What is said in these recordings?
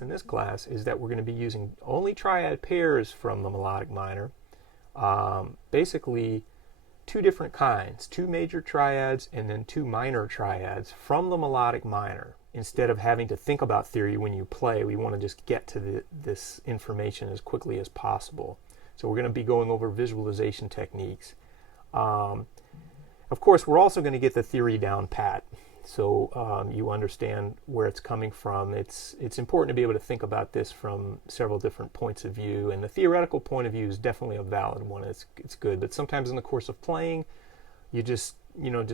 In this class is that we're going to be using only triad pairs from the melodic minor. Basically, two different kinds, two major triads and then two minor triads from the melodic minor. Instead of having to think about theory when you play, we want to just get to this information as quickly as possible. So we're going to be going over visualization techniques. Of course, we're also going to get the theory down pat. So you understand where it's coming from. It's important to be able to think about this from several different points of view, and the theoretical point of view is definitely a valid one. It's good, but sometimes in the course of playing, you just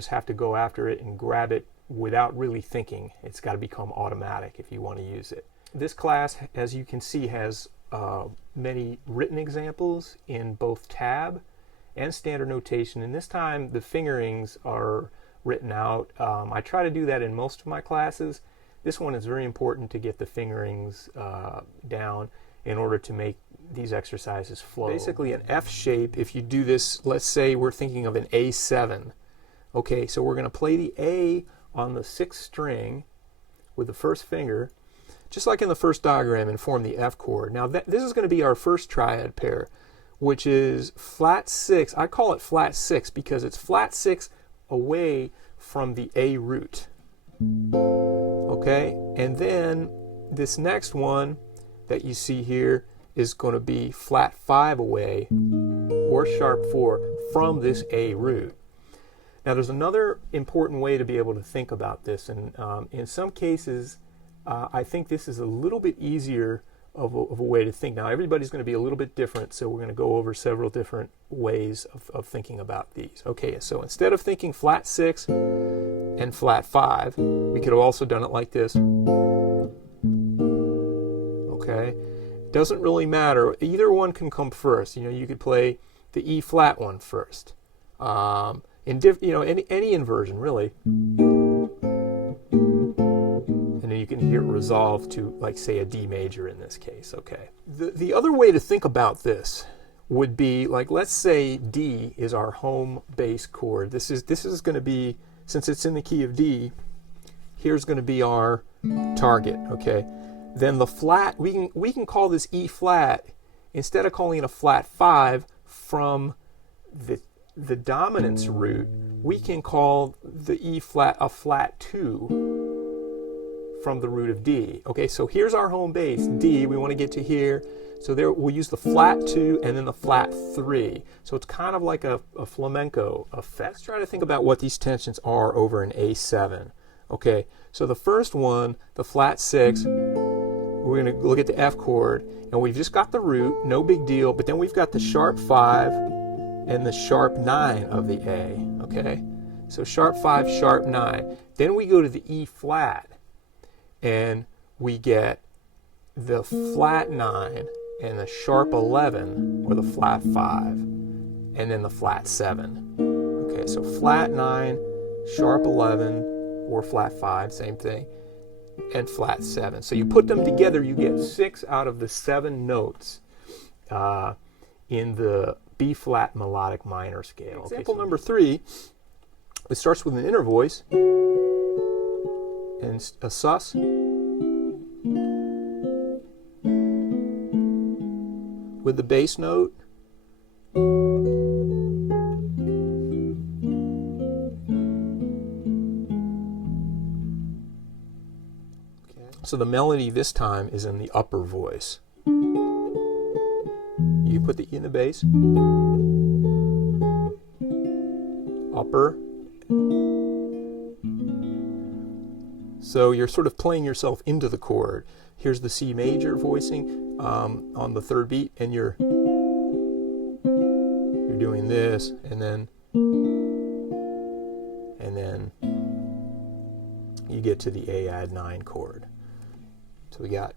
have to go after it and grab it without really thinking. It's got to become automatic if you want to use it. This class, as you can see, has many written examples in both tab and standard notation, and this time the fingerings are written out. I try to do that in most of my classes. This one is very important to get the fingerings down in order to make these exercises flow. Basically an F shape, if you do this, let's say we're thinking of an A7. Okay, so we're going to play the A on the 6th string with the first finger, just like in the first diagram, and form the F chord. Now this is going to be our first triad pair, which is flat 6. I call it flat 6 because it's flat 6 away from the A root. Okay, and then this next one that you see here is going to be flat 5 away, or sharp 4, from this A root. Now there's another important way to be able to think about this, and in some cases I think this is a little bit easier of a way to think. Now everybody's going to be a little bit different, so we're going to go over several different ways of thinking about these. Okay, so instead of thinking flat 6 and flat 5, we could have also done it like this. Okay, doesn't really matter. Either one can come first. You could play the E flat one first. Any inversion really. And then you can hear it resolve to, like, say, a D major in this case. Okay. The other way to think about this would be, like, let's say D is our home bass chord. This is going to be, since it's in the key of D, here's going to be our target. Okay. Then the flat, we can call this E flat, instead of calling it a flat 5 from the dominance root, we can call the E flat a flat 2 from the root of D. Okay, so here's our home bass, D. We want to get to here. So there we'll use the flat 2 and then the flat 3. So it's kind of like a flamenco effect. Let's try to think about what these tensions are over an A7. Okay, so the first one, the flat 6, we're going to look at the F chord, and we've just got the root, no big deal, but then we've got the sharp 5 and the sharp 9 of the A, okay? So sharp 5, sharp 9. Then we go to the E flat, and we get the flat 9 and the sharp 11, or the flat 5, and then the flat 7. Okay, so flat 9, sharp 11, or flat 5, same thing, and flat 7. So you put them together, you get 6 out of the 7 notes in the B flat melodic minor scale. Example number 3, it starts with an inner voice and a sus, with the bass note, so the melody this time is in the upper voice. You put the E in the bass, upper. So you're sort of playing yourself into the chord. Here's the C major voicing on the 3rd beat, and you're doing this, and then you get to the A add 9 chord. So we got,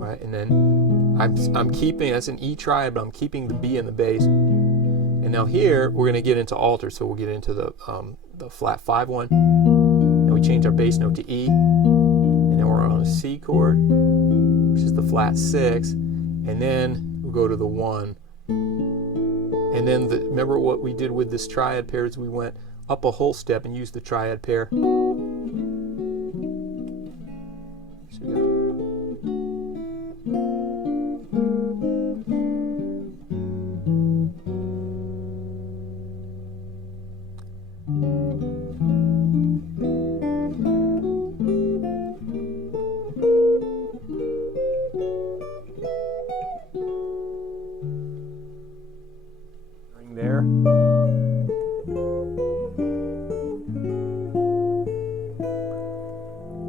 right, and then I'm keeping, that's an E triad, but I'm keeping the B in the bass. And now here we're going to get into alter, so we'll get into the flat 5 one, and we change our bass note to E, and then we're on a C chord, which is the flat 6, and then we'll go to the 1, and then remember what we did with this triad pair is we went up a whole step and used the triad pair. There.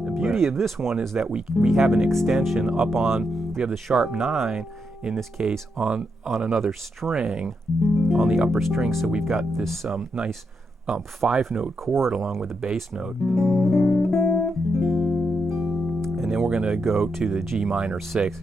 The beauty of this one is that we have an extension up on, we have the sharp 9 in this case on another string, on the upper string, so we've got this nice 5-note chord along with the bass note. And then we're going to go to the G minor 6.